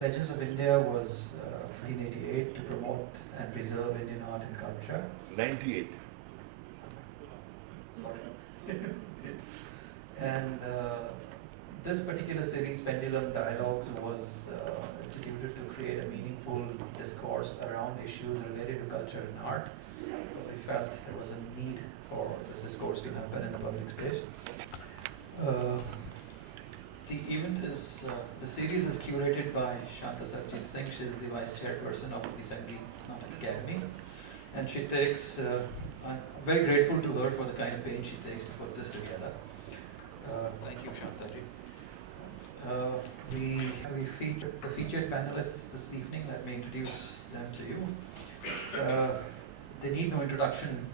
Pledges of India was 1988 to promote and preserve Indian art and culture. 98. Sorry. And this particular series, Pendulum Dialogues, was instituted to create a meaningful discourse around issues related to culture and art. We felt there was a need for this discourse to happen in the public space. The event is, the series is curated by Shanta Sarjeet Singh. She is the vice chairperson of the Sangeet Natak Academy. And she takes, I'm very grateful to her for the kind of pain she takes to put this together. Thank you, Shanta ji. We featured the featured panelists this evening. Let me introduce them to you. They need no introduction.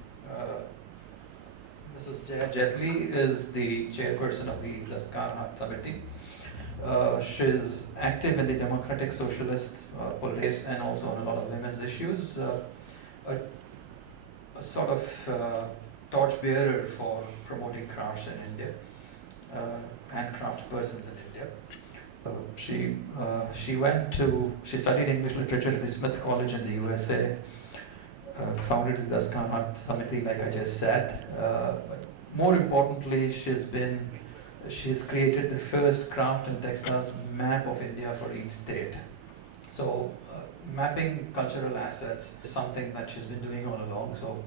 Mrs. Jaya Jetli is the chairperson of the Daskan Art Committee. She is active in the Democratic Socialist politics and also on a lot of women's issues. A sort of torchbearer for promoting crafts in India and craftspersons in India. She studied English literature at the Smith College in the USA. Founded the Daskan Art Committee, like I just said. More importantly, she's created the first craft and textiles map of India for each state. So mapping cultural assets is something that she's been doing all along. So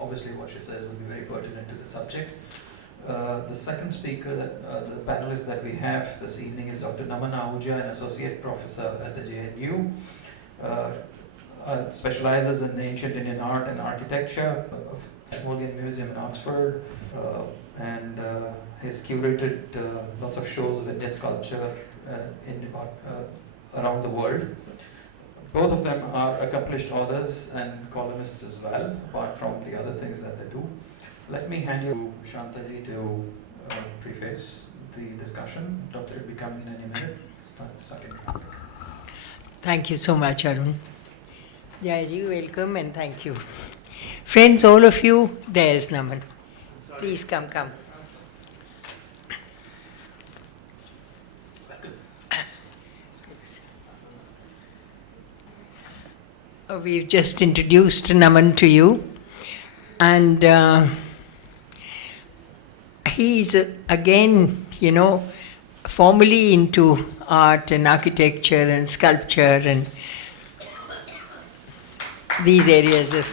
obviously what she says will be very pertinent to the subject. The second speaker, the panelist that we have this evening is Dr. Naman Ahuja, an associate professor at the JNU. Specializes in ancient Indian art and architecture, Ashmolean Museum in Oxford, and he's curated lots of shows of Indian sculpture around the world. Both of them are accomplished authors and columnists as well, apart from the other things that they do. Let me hand you to Shantaji to preface the discussion. Doctor will be coming in any minute. Start in. Thank you so much, Arun. Jayaji, welcome and thank you. Friends, all of you, there's Naman. Please come. We've just introduced Naman to you, and he's again, formally into art and architecture and sculpture and these areas of,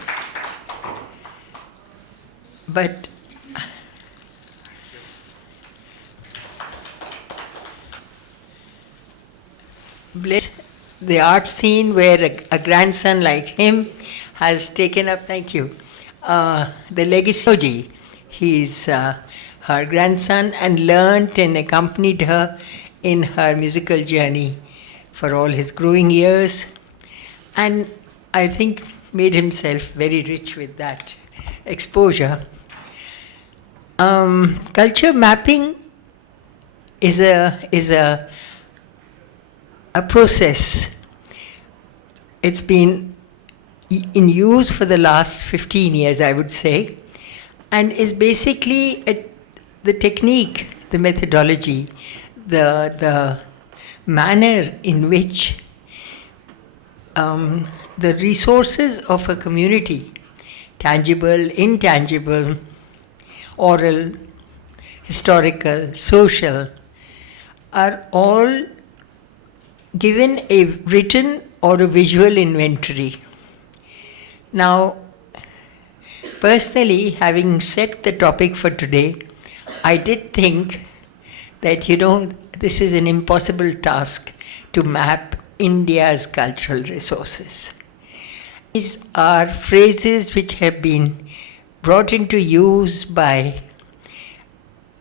but bless the art scene where a grandson like him has taken up, thank you, the legacy. He's her grandson and learnt and accompanied her in her musical journey for all his growing years, and I think made himself very rich with that exposure. Culture mapping is a process. It's been in use for the last 15 years, I would say, and is basically the technique, the methodology, the manner in which the resources of a community, tangible, intangible, oral, historical, social, are all given a written or a visual inventory. Now, personally, having set the topic for today, I did think that, this is an impossible task to map India's cultural resources. These are phrases which have been brought into use by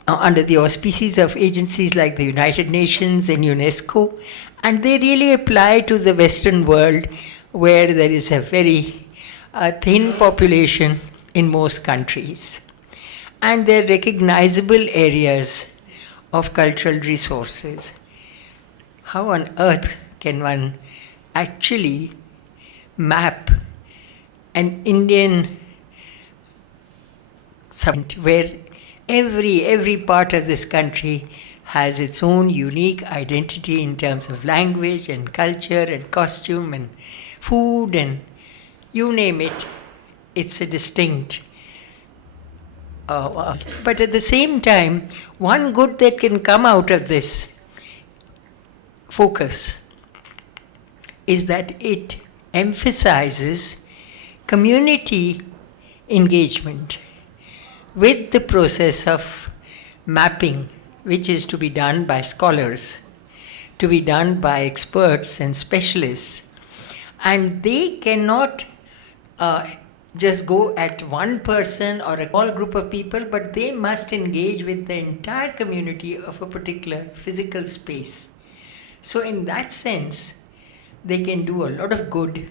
under the auspices of agencies like the United Nations and UNESCO, and they really apply to the Western world where there is a very thin population in most countries. And they're recognizable areas of cultural resources. How on earth can one actually map an Indian where every part of this country has its own unique identity in terms of language and culture and costume and food and you name it, it's a distinct. But at the same time, one good that can come out of this focus is that it emphasizes community engagement with the process of mapping, which is to be done by scholars, to be done by experts and specialists. And they cannot just go at one person or a small group of people, but they must engage with the entire community of a particular physical space. So in that sense, they can do a lot of good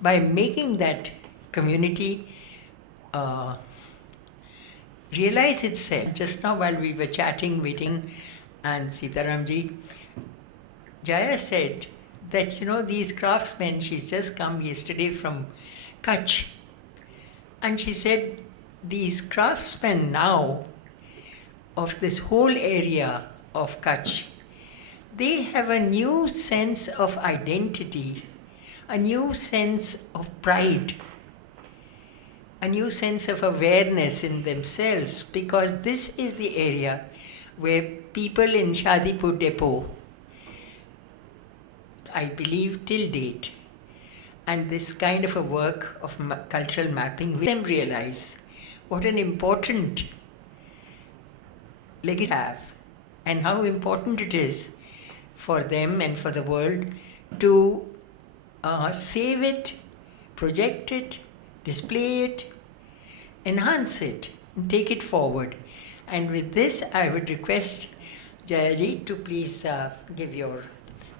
by making that community realize itself. Just now while we were chatting, waiting, and Sitaramji, Jaya said that, these craftsmen, she's just come yesterday from Kutch, and she said these craftsmen now of this whole area of Kutch, they have a new sense of identity, a new sense of pride, a new sense of awareness in themselves, because this is the area where people in Shadipur Depot, I believe till date, and this kind of a work of cultural mapping will them realize what an important legacy they have and how important it is for them and for the world to save it, project it, display it, enhance it, and take it forward. And with this, I would request Jayaji to please give your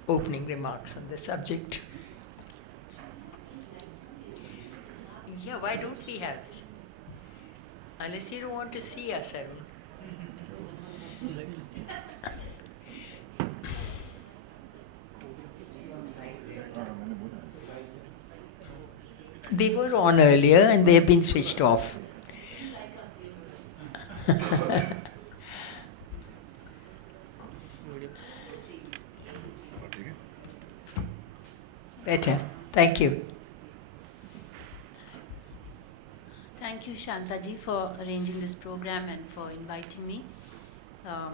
opening remarks on the subject. Yeah, why don't we have it? Unless you don't want to see us, Arun. They were on earlier and they have been switched off. Better. Thank you. Thank you, Shantaji, for arranging this program and for inviting me. I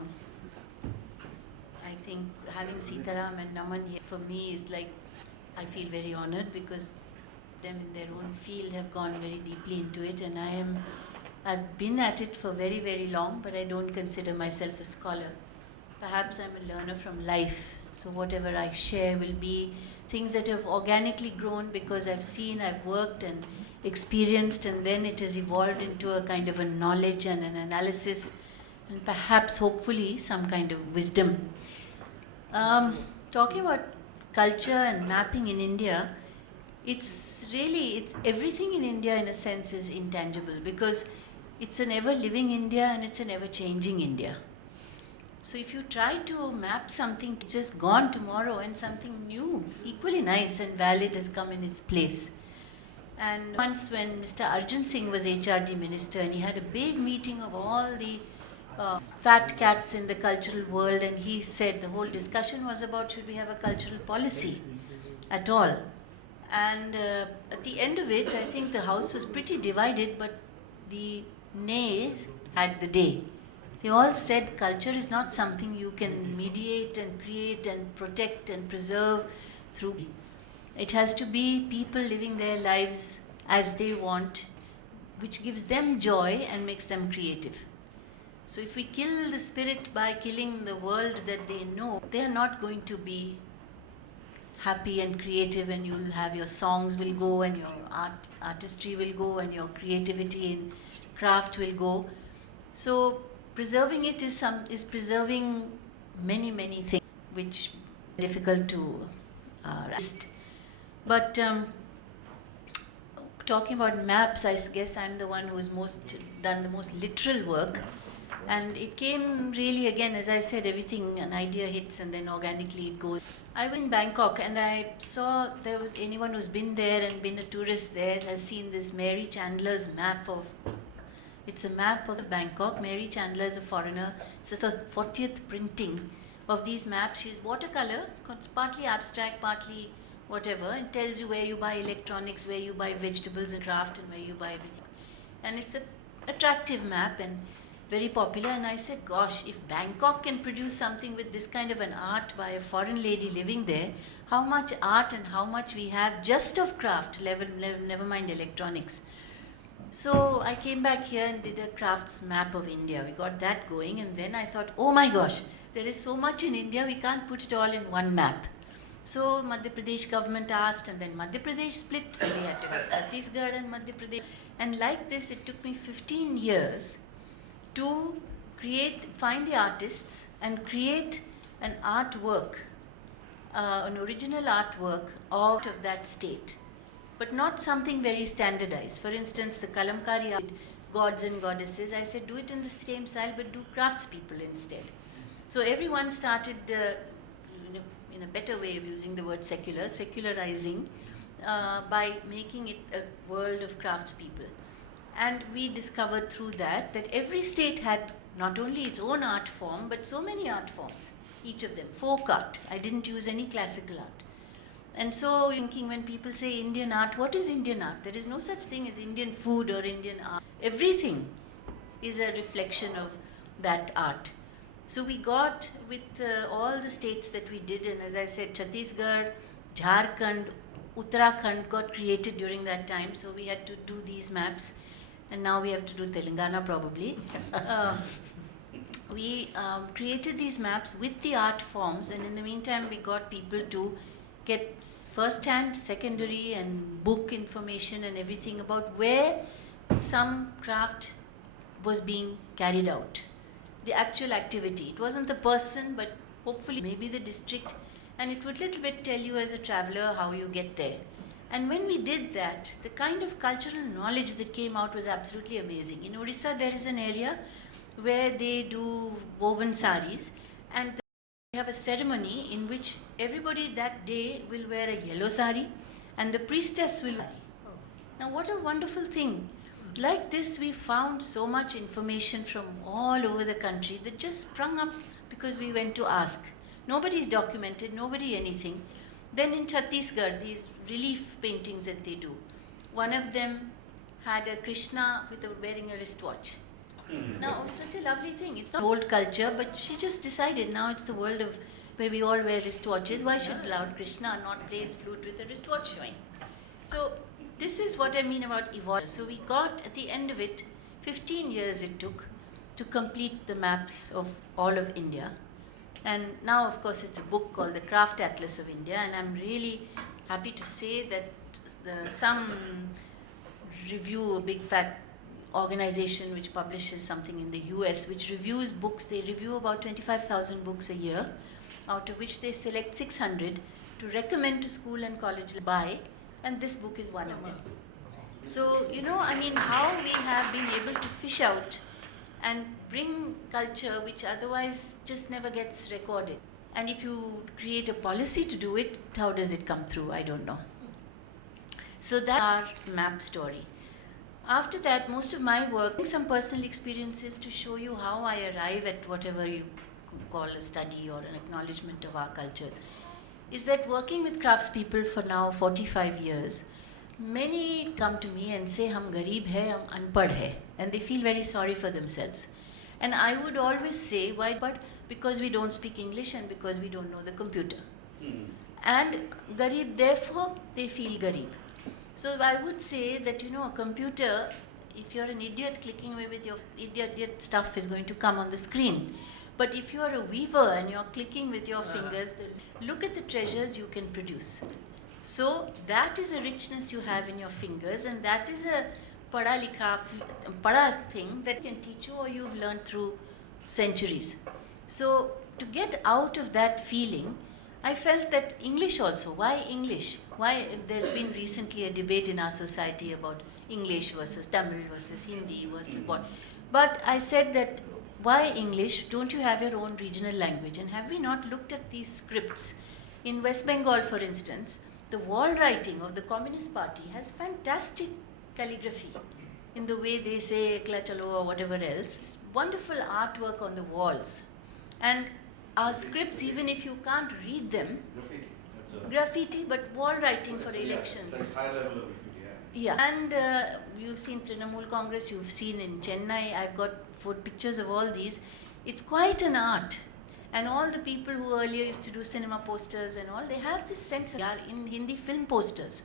think having Sitaram and Naman here for me is like, I feel very honored because them in their own field have gone very deeply into it, and I've been at it for very, very long, but I don't consider myself a scholar. Perhaps I'm a learner from life, so whatever I share will be things that have organically grown because I've seen, I've worked and experienced, and then it has evolved into a kind of a knowledge and an analysis, and perhaps, hopefully, some kind of wisdom. Talking about culture and mapping in India, it's everything in India in a sense is intangible because it's an ever-living India and it's an ever-changing India. So if you try to map something just gone tomorrow and something new, equally nice and valid has come in its place. And once when Mr. Arjun Singh was HRD minister and he had a big meeting of all the fat cats in the cultural world, and he said the whole discussion was about should we have a cultural policy at all. And at the end of it, I think the house was pretty divided, but the nays had the day. They all said culture is not something you can mediate and create and protect and preserve through. It has to be people living their lives as they want, which gives them joy and makes them creative. So if we kill the spirit by killing the world that they know, they are not going to be happy and creative, and you'll have your songs will go and your artistry will go and your creativity and craft will go. So preserving it is preserving many, many things which are difficult to resist. But talking about maps, I guess I'm the one who has done the most literal work. And it came really, again, as I said, everything, an idea hits and then organically it goes. I was in Bangkok and I saw anyone who's been there and been a tourist there has seen this Mary Chandler's map of It's a map of Bangkok. Mary Chandler is a foreigner. It's the 40th printing of these maps. She's watercolor, partly abstract, partly whatever, and tells you where you buy electronics, where you buy vegetables and craft, and where you buy everything. And it's an attractive map and very popular. And I said, gosh, if Bangkok can produce something with this kind of an art by a foreign lady living there, how much art and how much we have just of craft, never mind electronics. So I came back here and did a crafts map of India. We got that going, and then I thought, oh my gosh, there is so much in India, we can't put it all in one map. So Madhya Pradesh government asked, and then Madhya Pradesh split, so we had to have Chhattisgarh and Madhya Pradesh. And like this, it took me 15 years to find the artists and create an artwork, an original artwork out of that state. But not something very standardized. For instance, the Kalamkari art, gods and goddesses, I said, do it in the same style, but do craftspeople instead. So everyone started, in a better way of using the word secularizing, by making it a world of craftspeople. And we discovered through that every state had not only its own art form, but so many art forms, each of them. Folk art. I didn't use any classical art. And so, thinking when people say Indian art, what is Indian art? There is no such thing as Indian food or Indian art. Everything is a reflection of that art. So we got with all the states that we did, and as I said, Chhattisgarh, Jharkhand, Uttarakhand got created during that time, so we had to do these maps. And now we have to do Telangana probably. We created these maps with the art forms, and in the meantime we got people to get first-hand, secondary and book information and everything about where some craft was being carried out. The actual activity. It wasn't the person, but hopefully maybe the district, and it would little bit tell you as a traveler how you get there. And when we did that, the kind of cultural knowledge that came out was absolutely amazing. In Odisha, there is an area where they do woven saris, and they have a ceremony in which everybody that day will wear a yellow sari, and the priestess will wear. Now, what a wonderful thing. Like this, we found so much information from all over the country that just sprung up because we went to ask. Nobody's documented, nobody anything. Then in Chhattisgarh, these relief paintings that they do, one of them had a Krishna wearing a wristwatch. Now, it's such a lovely thing. It's not old culture, but she just decided now it's the world of where we all wear wristwatches. Why should Lord Krishna not play his flute with a wristwatch showing? So this is what I mean about evolve. So we got, at the end of it, 15 years it took to complete the maps of all of India. And now, of course, it's a book called The Craft Atlas of India, and I'm really happy to say that some review, a big fat organization which publishes something in the US, which reviews books. They review about 25,000 books a year, out of which they select 600 to recommend to school and college to buy, and this book is one of them. So, you know, I mean, how we have been able to fish out and bring culture which otherwise just never gets recorded. And if you create a policy to do it, how does it come through? I don't know. So that's our map story. After that, most of my work, some personal experiences to show you how I arrive at whatever you call a study or an acknowledgement of our culture, is that working with craftspeople for now 45 years, many come to me and say, hum gareeb hai, hum anpad hai, and they feel very sorry for themselves. And I would always say, why? But because we don't speak English and because we don't know the computer. And gareeb, therefore, they feel gareeb. So I would say that, you know, a computer, if you're an idiot clicking away with your idiot stuff is going to come on the screen. But if you're a weaver and you're clicking with your fingers, look at the treasures you can produce. So that is a richness you have in your fingers, and that is a pada thing that can teach you or you've learned through centuries. So to get out of that feeling, I felt that English also, why English? Why there's been recently a debate in our society about English versus Tamil versus Hindi versus what. But I said that why English? Don't you have your own regional language? And have we not looked at these scripts? In West Bengal, for instance, the wall writing of the Communist Party has fantastic calligraphy. in the way they say ekla chalo or whatever else. It's wonderful artwork on the walls. And our scripts, even if you can't read them, graffiti, but wall writing for elections. It's like high level of graffiti, Yeah, and you've seen Trinamool Congress, you've seen in Chennai, I've got pictures of all these. It's quite an art. And all the people who earlier used to do cinema posters and all, they have this sense of in Hindi film posters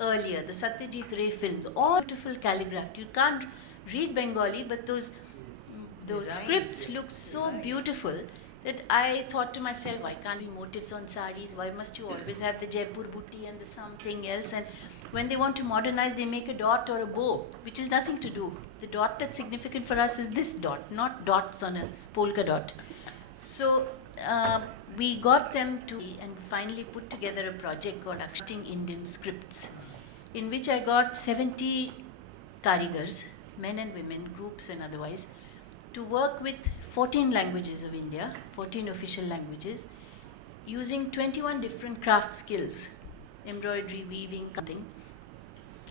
earlier, the Satyajit Ray films, all beautiful calligraphed. You can't read Bengali, but those scripts look so beautiful that I thought to myself, why can't be motifs on saris? Why must you always have the Jaipur booty and the something else? And when they want to modernize, they make a dot or a bow, which is nothing to do. The dot that's significant for us is this dot, not dots on a polka dot. So we got them to and finally put together a project called Acting Indian Scripts, in which I got 70 karigars, men and women, groups and otherwise, to work with 14 languages of India, 14 official languages, using 21 different craft skills, embroidery, weaving, cutting,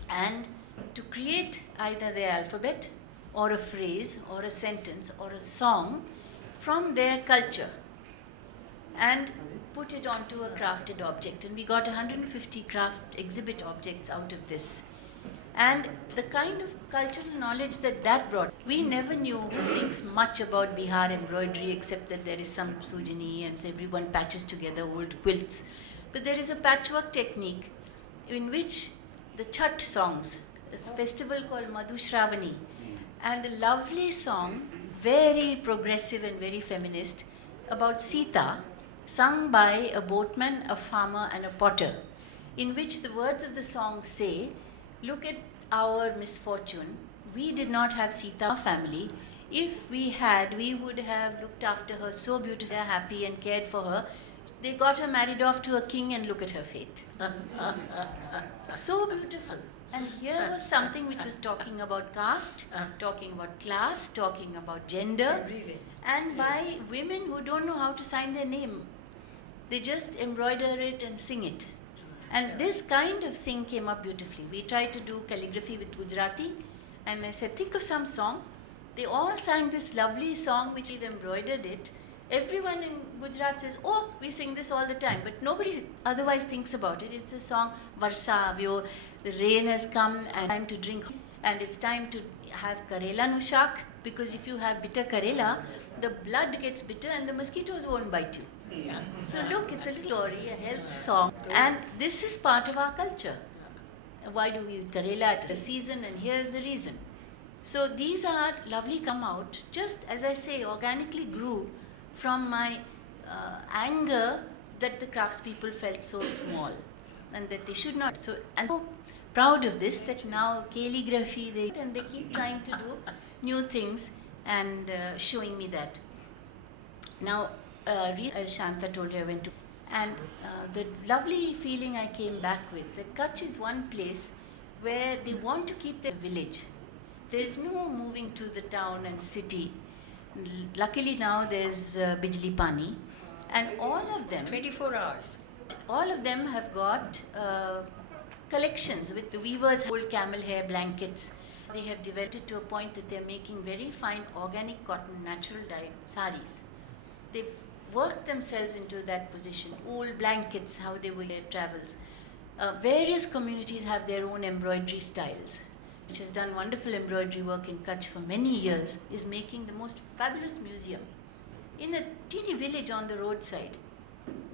and to create either their alphabet or a phrase or a sentence or a song from their culture and put it onto a crafted object. And we got 150 craft exhibit objects out of this. And the kind of cultural knowledge that brought, we never knew who thinks much about Bihar embroidery except that there is some sujani and everyone patches together old quilts. But there is a patchwork technique in which the Chhat songs, a festival called Madhushravani, and a lovely song, very progressive and very feminist, about Sita, sung by a boatman, a farmer and a potter, in which the words of the song say, look at our misfortune. We did not have Sita family. If we had, we would have looked after her so beautifully, happy and cared for her. They got her married off to a king and look at her fate. So beautiful. And here was something which was talking about caste, talking about class, talking about gender, and by women who don't know how to sign their name. They just embroider it and sing it. And this kind of thing came up beautifully. We tried to do calligraphy with Gujarati, and I said, think of some song. They all sang this lovely song which we've embroidered it. Everyone in Gujarat says, oh, we sing this all the time, but nobody otherwise thinks about it. It's a song, Varsa Avyo, the rain has come and time to drink, and it's time to have Karela no shak, because if you have bitter Karela, the blood gets bitter and the mosquitoes won't bite you. Yeah. So look, it's a little story, a health song, and this is part of our culture. Why do we eat Karela at a season, and here's the reason. So these are lovely come out, just as I say, organically grew from my anger that the craftspeople felt so small and that they should not. So I'm so proud of this, that now calligraphy, they keep trying to do new things and showing me that. Now, as Shanta told you, I went to, and the lovely feeling I came back with, that Kutch is one place where they want to keep their village. There is no moving to the town and city. Luckily now there's Bijli Pani, and all of them, 24 hours. all of them have got collections with the weavers, old camel hair blankets. They have developed it to a point that they're making very fine organic cotton, natural dyed saris. They've worked themselves into that position. Old blankets, how they wear their travels. Various communities have their own embroidery styles, which has done wonderful embroidery work in Kutch for many years, is making the most fabulous museum in a teeny village on the roadside,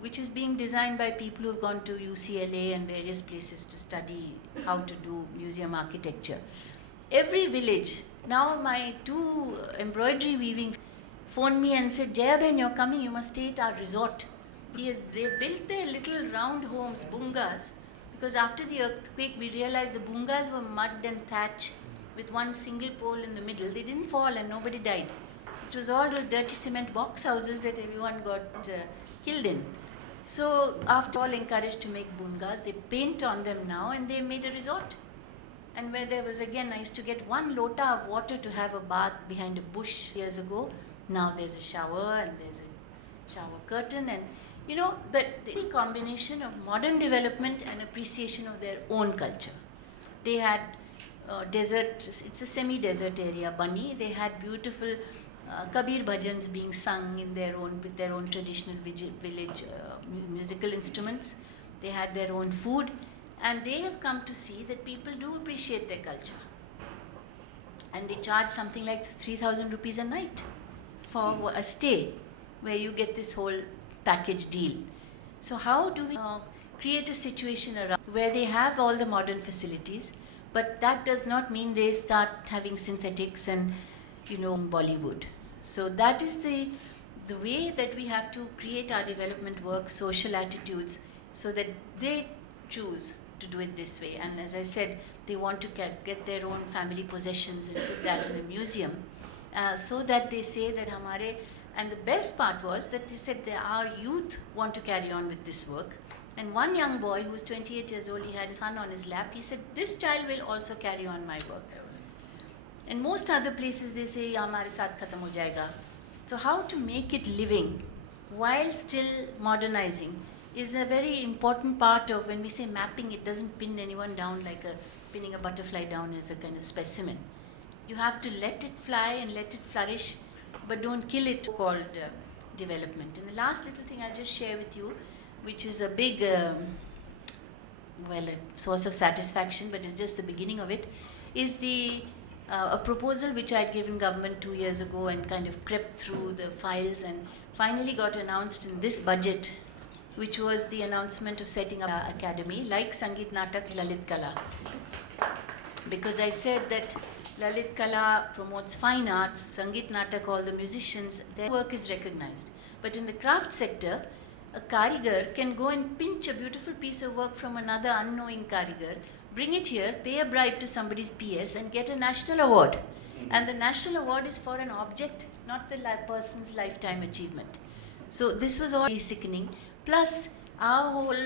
which is being designed by people who have gone to UCLA and various places to study how to do museum architecture. Every village, now my two embroidery weaving phoned me and said, Jayaben, you're coming, you must stay at our resort. They built their little round homes, bungas, because after the earthquake we realized the bungas were mud and thatch with one single pole in the middle. They didn't fall and nobody died. It was all the dirty cement box houses that everyone got killed in. So after all encouraged to make bungas, they paint on them now and they made a resort. And where there was, again, I used to get one lota of water to have a bath behind a bush years ago. Now there's a shower and there's a shower curtain, and you know, but the combination of modern development and appreciation of their own culture. They had desert, it's a semi-desert area, Bani. They had beautiful Kabir bhajans being sung in their own, with their own traditional village musical instruments. They had their own food, and they have come to see that people do appreciate their culture. And they charge something like 3,000 rupees a night for a stay, where you get this whole package deal. So how do we create a situation around where they have all the modern facilities, but that does not mean they start having synthetics and, Bollywood. So that is the way that we have to create our development work, social attitudes, so that they choose to do it this way. And as I said, they want to get their own family possessions and put that in a museum, so that they say that hamare. And the best part was that they said that our youth want to carry on with this work. And one young boy who was 28 years old, he had a son on his lap, he said, this child will also carry on my work. And most other places they say, hamare saath khatam ho jayega. So how to make it living while still modernizing is a very important part of, when we say mapping, it doesn't pin anyone down like pinning a butterfly down as a kind of specimen. You have to let it fly and let it flourish, but don't kill it, called development. And the last little thing I'll just share with you, which is a big, a source of satisfaction, but it's just the beginning of it, is a proposal which I had given government 2 years ago and kind of crept through the files and finally got announced in this budget, which was the announcement of setting up an academy like Sangeet Natak Lalit Kala. Because I said that Lalit Kala promotes fine arts, Sangeet Natak, all the musicians, their work is recognized. But in the craft sector, a karigar can go and pinch a beautiful piece of work from another unknowing karigar, bring it here, pay a bribe to somebody's PS and get a national award. And the national award is for an object, not the person's lifetime achievement. So this was all sickening. Plus, our whole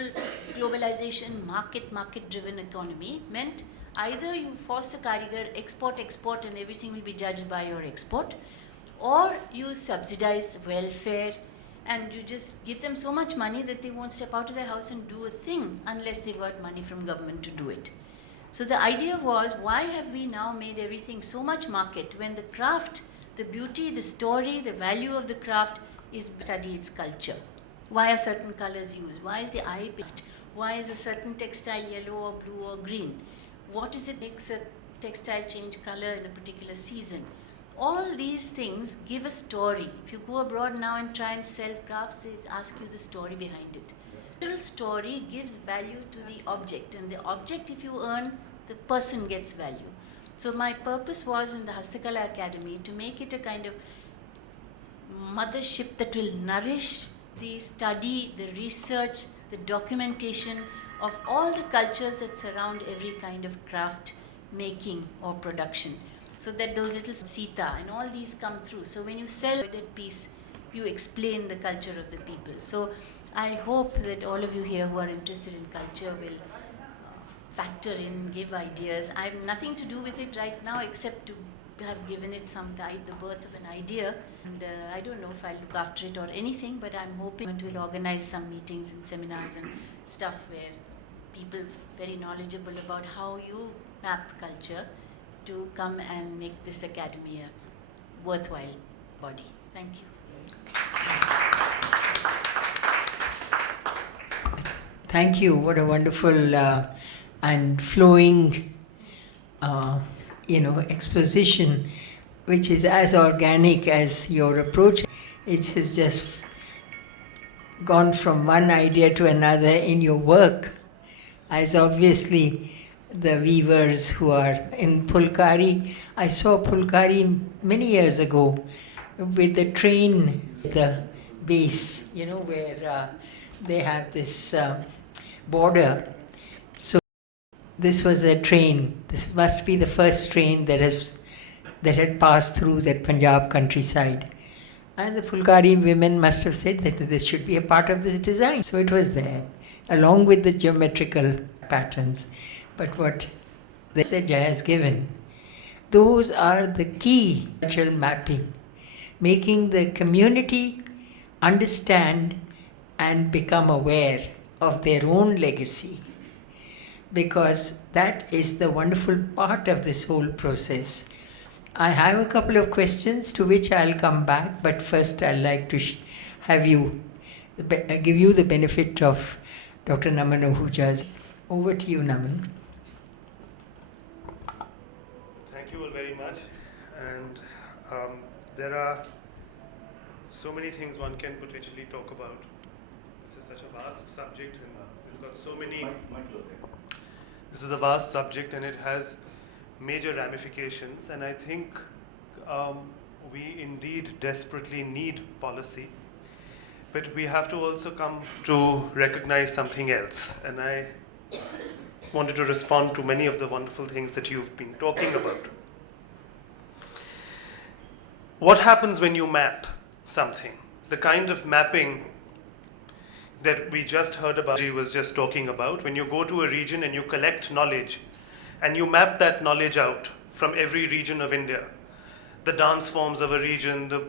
globalization, market-driven economy meant either you force a karigar, export, and everything will be judged by your export, or you subsidize welfare, and you just give them so much money that they won't step out of their house and do a thing unless they got money from government to do it. So the idea was, why have we now made everything so much market when the craft, the beauty, the story, the value of the craft is study its culture? Why are certain colors used? Why is the eye pissed? Why is a certain textile yellow or blue or green? What is it makes a textile change color in a particular season? All these things give a story. If you go abroad now and try and sell crafts, they ask you the story behind it. The little story gives value to the object, and the object, if you earn, the person gets value. So my purpose was in the Hastakala Academy to make it a kind of mothership that will nourish the study, the research, the documentation of all the cultures that surround every kind of craft making or production. So that those little Sita and all these come through. So when you sell a piece, you explain the culture of the people. So I hope that all of you here who are interested in culture will factor in, give ideas. I have nothing to do with it right now except to have given it the birth of an idea. And I don't know if I'll look after it or anything, but I'm hoping it will organize some meetings and seminars and stuff where people very knowledgeable about how you map culture to come and make this academy a worthwhile body. Thank you. Thank you. What a wonderful and flowing, exposition, which is as organic as your approach. It has just gone from one idea to another in your work, as obviously the weavers who are in Pulkari. I saw Pulkari many years ago with the train, the base, where they have this border. So this was a train. This must be the first train that had passed through that Punjab countryside. And the Pulkari women must have said that this should be a part of this design. So it was there, along with the geometrical patterns. But what the Jaya has given, those are the key cultural mapping, making the community understand and become aware of their own legacy. because that is the wonderful part of this whole process. I have a couple of questions to which I'll come back, but first I'd like to have you give you the benefit of Dr. Naman Ahuja's. Over to you, Naman. Thank you all very much. And there are so many things one can potentially talk about. This is such a vast subject, and it's got so many. This is a vast subject, and it has major ramifications. And I think we indeed desperately need policy, but we have to also come to recognize something else. And I wanted to respond to many of the wonderful things that you've been talking about. What happens when you map something? The kind of mapping that we just heard about, he was just talking about, when you go to a region and you collect knowledge and you map that knowledge out from every region of India, the dance forms of a region, the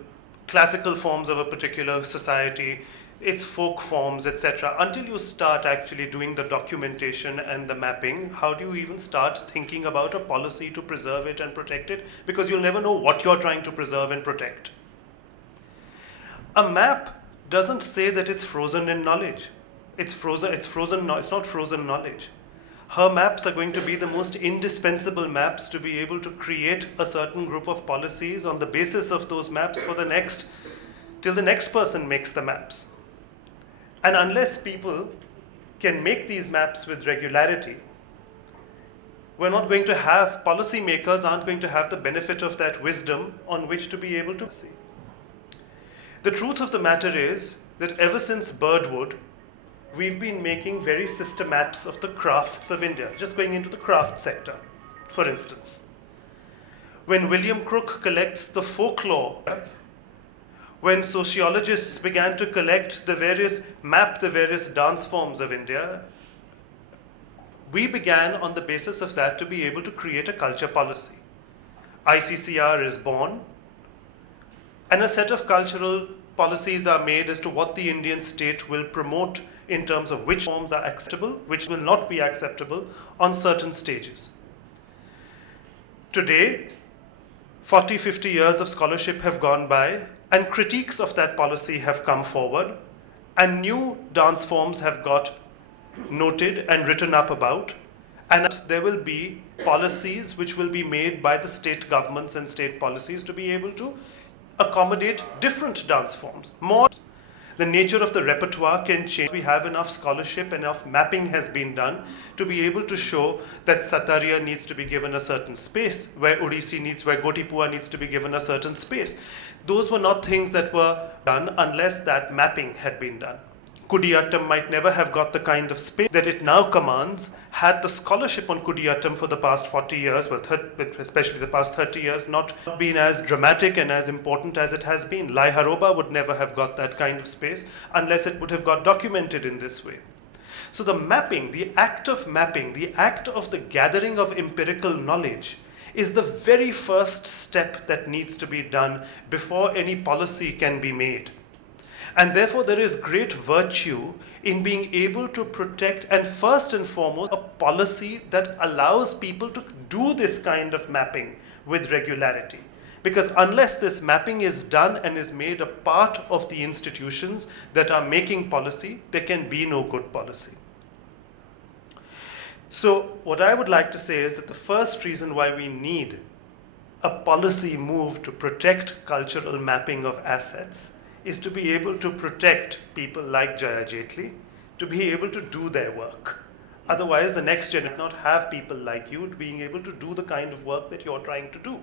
classical forms of a particular society, its folk forms, etc. Until you start actually doing the documentation and the mapping, how do you even start thinking about a policy to preserve it and protect it? Because you'll never know what you're trying to preserve and protect. A map doesn't say that it's frozen in knowledge. It's not frozen knowledge. Her maps are going to be the most indispensable maps to be able to create a certain group of policies on the basis of those maps for the next, till the next person makes the maps. And unless people can make these maps with regularity, we're not going to have, policymakers aren't going to have the benefit of that wisdom on which to be able to see. The truth of the matter is that ever since Birdwood, we've been making very systematics of the crafts of India, just going into the craft sector, for instance. When William Crook collects the folklore, when sociologists began to map the various dance forms of India, we began on the basis of that to be able to create a culture policy. ICCR is born, and a set of cultural policies are made as to what the Indian state will promote in terms of which forms are acceptable, which will not be acceptable on certain stages. Today, 40, 50 years of scholarship have gone by, and critiques of that policy have come forward, and new dance forms have got noted and written up about, and there will be policies which will be made by the state governments and state policies to be able to accommodate different dance forms. More, the nature of the repertoire can change. We have enough scholarship, enough mapping has been done to be able to show that Satariya needs to be given a certain space, where Odissi needs, where Gotipua needs to be given a certain space. Those were not things that were done unless that mapping had been done. Kudiyattam might never have got the kind of space that it now commands had the scholarship on Kudiyattam for the past 40 years, well, especially the past 30 years, not been as dramatic and as important as it has been. Lai Haroba would never have got that kind of space unless it would have got documented in this way. So the mapping, the act of the gathering of empirical knowledge is the very first step that needs to be done before any policy can be made. And therefore, there is great virtue in being able to protect, and first and foremost, a policy that allows people to do this kind of mapping with regularity. Because unless this mapping is done and is made a part of the institutions that are making policy, there can be no good policy. So what I would like to say is that the first reason why we need a policy move to protect cultural mapping of assets is to be able to protect people like Jaya Jetli, to be able to do their work. Otherwise, the next generation not have people like you being able to do the kind of work that you're trying to do.